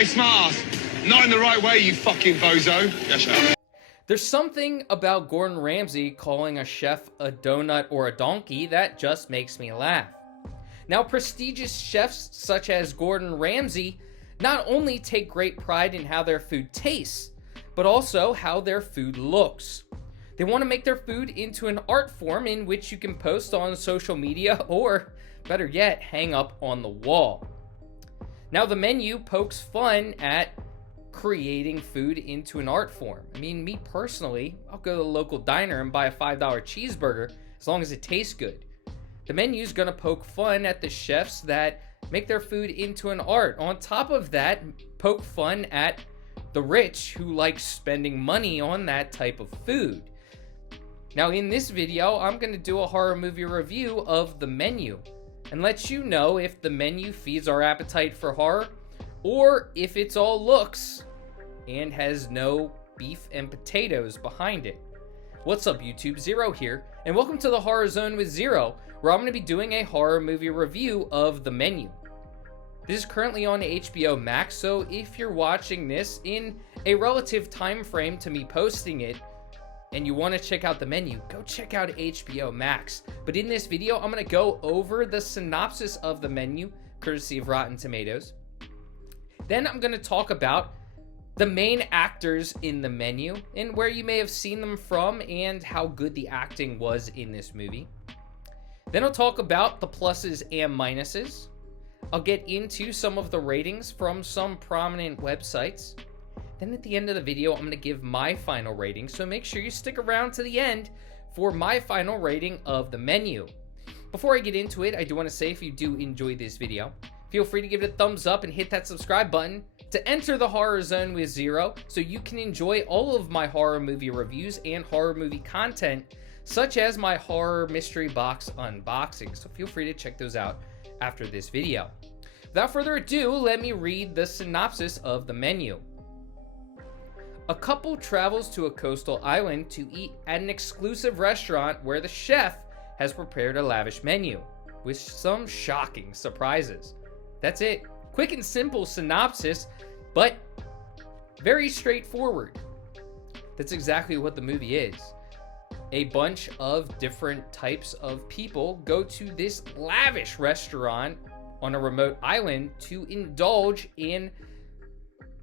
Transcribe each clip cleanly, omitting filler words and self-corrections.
Hey, smartass. Not in the right way, you fucking bozo. Yeah, shut up. There's something about Gordon Ramsay calling a chef a donut or a donkey that just makes me laugh. Now, prestigious chefs such as Gordon Ramsay not only take great pride in how their food tastes, but also how their food looks. They want to make their food into an art form in which you can post on social media or, better yet, hang up on the wall. Now, the menu pokes fun at creating food into an art form. I mean, me personally, I'll go to the local diner and buy a $5 cheeseburger as long as it tastes good. The menu's gonna poke fun at the chefs that make their food into an art. On top of that, poke fun at the rich who like spending money on that type of food. Now, in this video, I'm gonna do a horror movie review of the menu and let you know if the menu feeds our appetite for horror or if it's all looks and has no beef and potatoes behind it. What's up, YouTube? Zero here, and welcome to the Horror Zone with Zero, where I'm going to be doing a horror movie review of the menu. This is currently on HBO Max, so if you're watching this in a relative time frame to me posting it, and you want to check out the menu, go check out HBO Max. But in this video, I'm going to go over the synopsis of the menu, courtesy of Rotten Tomatoes. Then I'm going to talk about the main actors in the menu and where you may have seen them from and how good the acting was in this movie. Then I'll talk about the pluses and minuses. I'll get into some of the ratings from some prominent websites. Then at the end of the video, I'm going to give my final rating, so make sure you stick around to the end for my final rating of the menu. Before I get into it, I do want to say if you do enjoy this video, feel free to give it a thumbs up and hit that subscribe button to enter the Horror Zone with Zero so you can enjoy all of my horror movie reviews and horror movie content, such as my horror mystery box unboxing. So feel free to check those out after this video. Without further ado, let me read the synopsis of the menu. A couple travels to a coastal island to eat at an exclusive restaurant where the chef has prepared a lavish menu with some shocking surprises. That's it. Quick and simple synopsis, but very straightforward. That's exactly what the movie is. A bunch of different types of people go to this lavish restaurant on a remote island to indulge in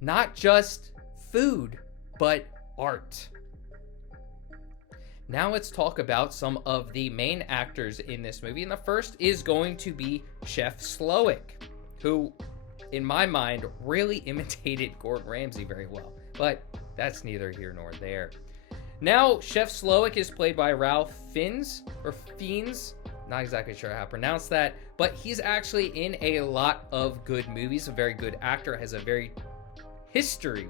not just food, but art. Now let's talk about some of the main actors in this movie, and the first is going to be Chef Slowick, who, in my mind, really imitated Gordon Ramsay very well, but that's neither here nor there. Now, Chef Slowick is played by Ralph Fiennes, not exactly sure how to pronounce that, but he's actually in a lot of good movies, a very good actor, has a very history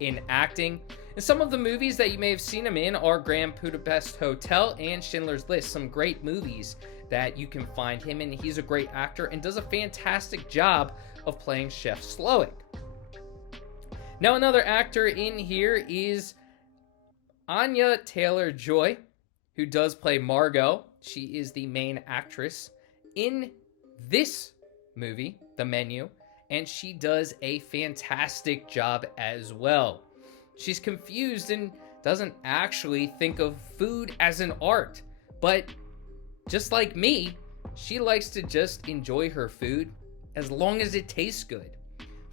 in acting. And some of the movies that you may have seen him in are Grand Budapest Hotel and Schindler's List, some great movies that you can find him in. He's a great actor and does a fantastic job of playing Chef Slowick. Now, another actor in here is Anya Taylor-Joy, who does play Margot. She is the main actress in this movie, The Menu, and she does a fantastic job as well. She's confused and doesn't actually think of food as an art, but just like me, she likes to just enjoy her food as long as it tastes good.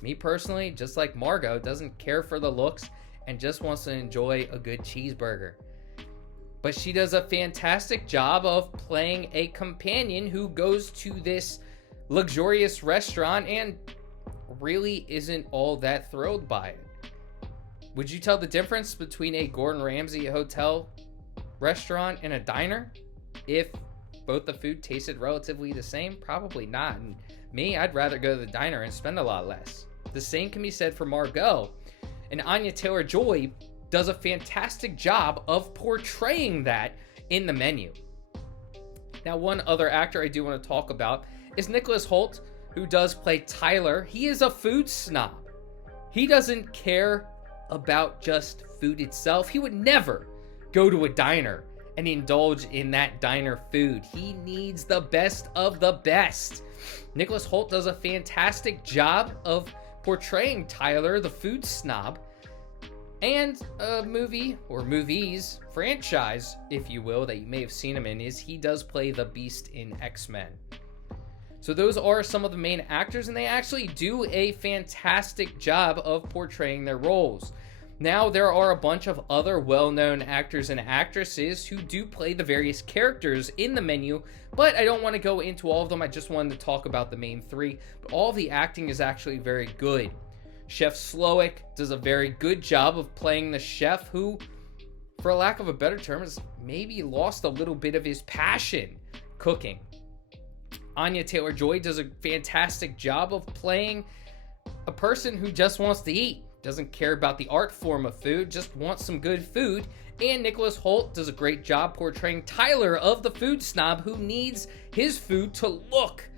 Me personally, just like Margot, doesn't care for the looks and just wants to enjoy a good cheeseburger. But she does a fantastic job of playing a companion who goes to this luxurious restaurant and really isn't all that thrilled by it. Would you tell the difference between a Gordon Ramsay hotel restaurant and a diner if both the food tasted relatively the same? Probably not. And me, I'd rather go to the diner and spend a lot less. The same can be said for Margot. And Anya Taylor-Joy does a fantastic job of portraying that in the menu. Now, one other actor I do want to talk about is Nicholas Hoult, who does play Tyler. He is a food snob. He doesn't care about just food itself. He would never go to a diner and indulge in that diner food. He needs the best of the best. Nicholas Hoult does a fantastic job of portraying Tyler, the food snob, and a movie, or movies, franchise, if you will, that you may have seen him in, is he does play the Beast in X-Men. So those are some of the main actors, and they actually do a fantastic job of portraying their roles. Now, there are a bunch of other well-known actors and actresses who do play the various characters in the menu, but I don't want to go into all of them. I just wanted to talk about the main three. But all the acting is actually very good. Chef Slowick does a very good job of playing the chef who, for lack of a better term, has maybe lost a little bit of his passion cooking. Anya Taylor-Joy does a fantastic job of playing a person who just wants to eat, doesn't care about the art form of food, just wants some good food. And Nicholas Hoult does a great job portraying Tyler of the food snob who needs his food to look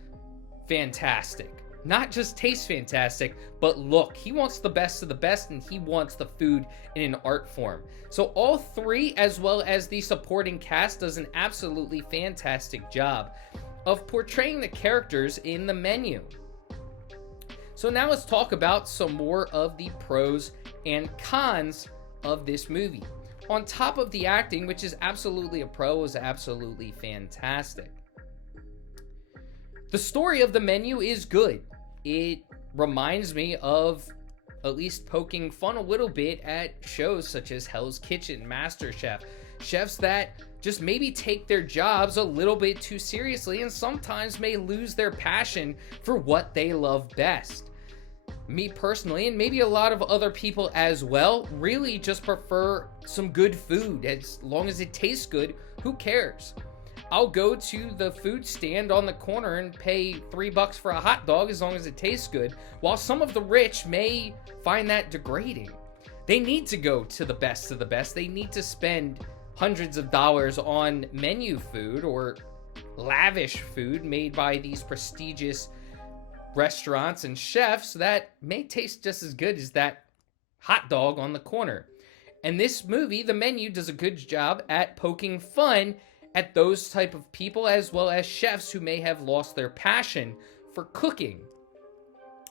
fantastic. Not just taste fantastic, but look. He wants the best of the best, and he wants the food in an art form. So all three, as well as the supporting cast, does an absolutely fantastic job of portraying the characters in the menu. So now let's talk about some more of the pros and cons of this movie. On top of the acting, which is absolutely a pro, is absolutely fantastic. The story of the menu is good. It reminds me of at least poking fun a little bit at shows such as Hell's Kitchen, MasterChef, chefs that just maybe take their jobs a little bit too seriously and sometimes may lose their passion for what they love best. Me personally, and maybe a lot of other people as well, really just prefer some good food. As long as it tastes good, who cares? I'll go to the food stand on the corner and pay $3 for a hot dog as long as it tastes good, while some of the rich may find that degrading. They need to go to the best of the best. They need to spend hundreds of dollars on menu food or lavish food made by these prestigious restaurants and chefs that may taste just as good as that hot dog on the corner. And this movie, The Menu, does a good job at poking fun at those type of people, as well as chefs who may have lost their passion for cooking.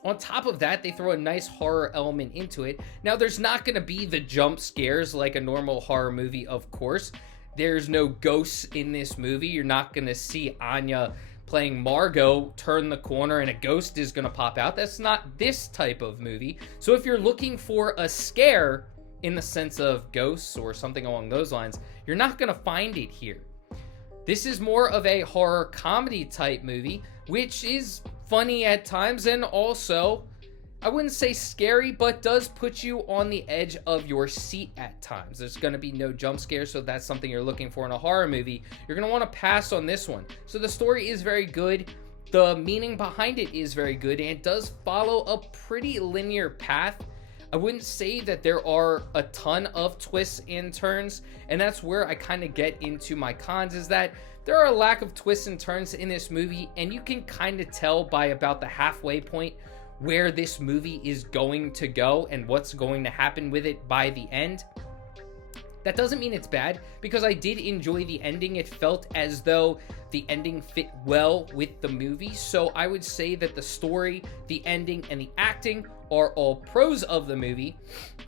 On top of that, they throw a nice horror element into it. Now, there's not going to be the jump scares like a normal horror movie, of course. There's no ghosts in this movie. You're not going to see Anya playing Margot turn the corner and a ghost is going to pop out. That's not this type of movie. So if you're looking for a scare in the sense of ghosts or something along those lines, you're not going to find it here. This is more of a horror comedy type movie, which is funny at times and also, I wouldn't say scary, but does put you on the edge of your seat at times. There's going to be no jump scares, so if that's something you're looking for in a horror movie, you're going to want to pass on this one. So the story is very good. The meaning behind it is very good, and it does follow a pretty linear path. I wouldn't say that there are a ton of twists and turns, and that's where I kind of get into my cons, is that there are a lack of twists and turns in this movie, and you can kind of tell by about the halfway point where this movie is going to go and what's going to happen with it by the end. That doesn't mean it's bad, because I did enjoy the ending. It felt as though the ending fit well with the movie. So I would say that the story, the ending, and the acting are all pros of the movie.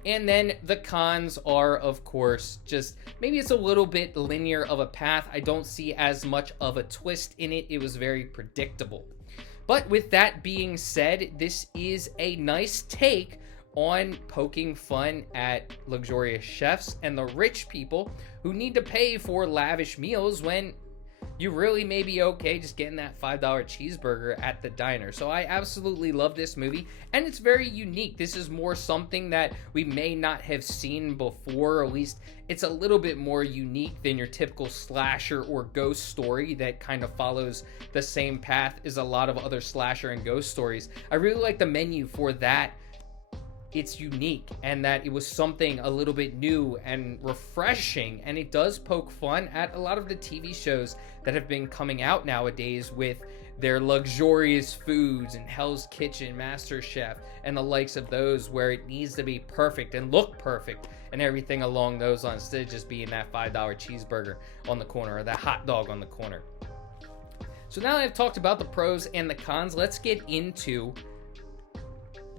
And then the cons are, of course, just maybe it's a little bit linear of a path. I don't see as much of a twist in it. It was very predictable. But with that being said, this is a nice take on poking fun at luxurious chefs and the rich people who need to pay for lavish meals when you really may be okay just getting that $5 cheeseburger at the diner. So I absolutely love this movie, and it's very unique. This is more something that we may not have seen before, or at least it's a little bit more unique than your typical slasher or ghost story that kind of follows the same path as a lot of other slasher and ghost stories. I really like The Menu for that. It's unique, and that it was something a little bit new and refreshing, and it does poke fun at a lot of the TV shows that have been coming out nowadays with their luxurious foods and Hell's Kitchen, MasterChef, and the likes of those, where it needs to be perfect and look perfect and everything along those lines, instead of just being that $5 cheeseburger on the corner or that hot dog on the corner. So now that I've talked about the pros and the cons, let's get into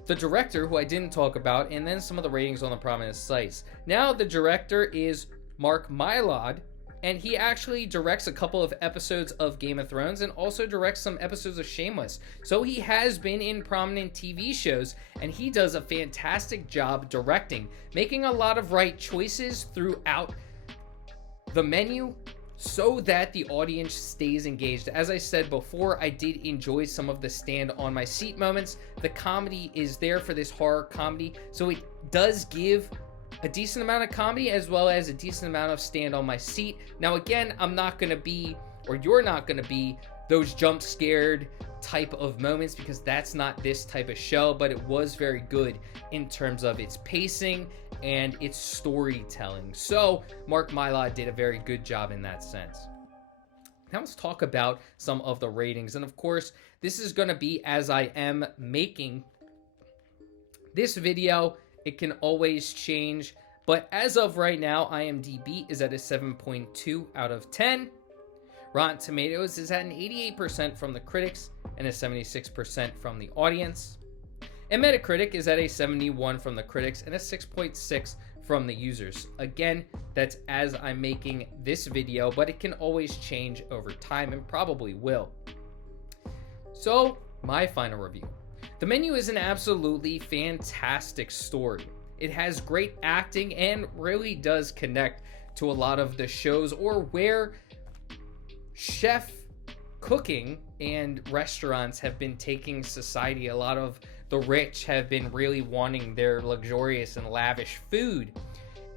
the director, who I didn't talk about, and then some of the ratings on the prominent sites. Now, the director is Mark Mylod, and he actually directs a couple of episodes of Game of Thrones and also directs some episodes of Shameless. So he has been in prominent TV shows, and he does a fantastic job directing, making a lot of right choices throughout the menu so that the audience stays engaged. As I said before, I did enjoy some of the stand on my seat moments. The comedy is there for this horror comedy, so it does give a decent amount of comedy as well as a decent amount of stand on my seat. Now again, I'm not going to be, or you're not going to be, those jump scared type of moments, because that's not this type of show, but it was very good in terms of its pacing and its storytelling. So Mark Mylod did a very good job in that sense. Now let's talk about some of the ratings. And of course, this is going to be as I am making this video. It can always change, but as of right now, IMDb is at a 7.2 out of 10. Rotten Tomatoes is at an 88% from the critics and a 76% from the audience. And Metacritic is at a 71 from the critics and a 6.6 from the users. Again, that's as I'm making this video, but it can always change over time and probably will. So, my final review. The Menu is an absolutely fantastic story. It has great acting and really does connect to a lot of the shows or where chef cooking and restaurants have been taking society. A lot of the rich have been really wanting their luxurious and lavish food.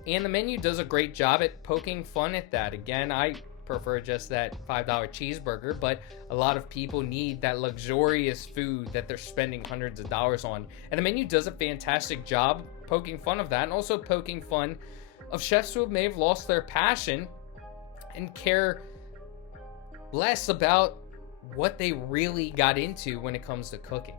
And the Menu does a great job at poking fun at that. Again, I prefer just that $5 cheeseburger, but a lot of people need that luxurious food that they're spending hundreds of dollars on. And the Menu does a fantastic job poking fun of that, and also poking fun of chefs who may have lost their passion and care less about what they really got into when it comes to cooking.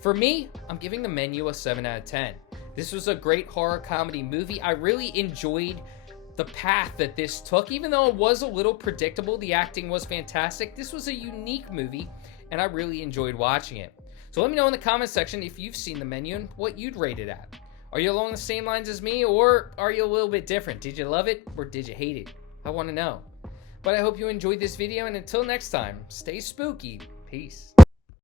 For me, I'm giving the Menu a 7 out of 10. This was a great horror comedy movie. I really enjoyed the path that this took. Even though it was a little predictable, the acting was fantastic. This was a unique movie, and I really enjoyed watching it. So let me know in the comment section if you've seen the Menu and what you'd rate it at. Are you along the same lines as me, or are you a little bit different? Did you love it, or did you hate it? I want to know. But I hope you enjoyed this video, and until next time, stay spooky. Peace.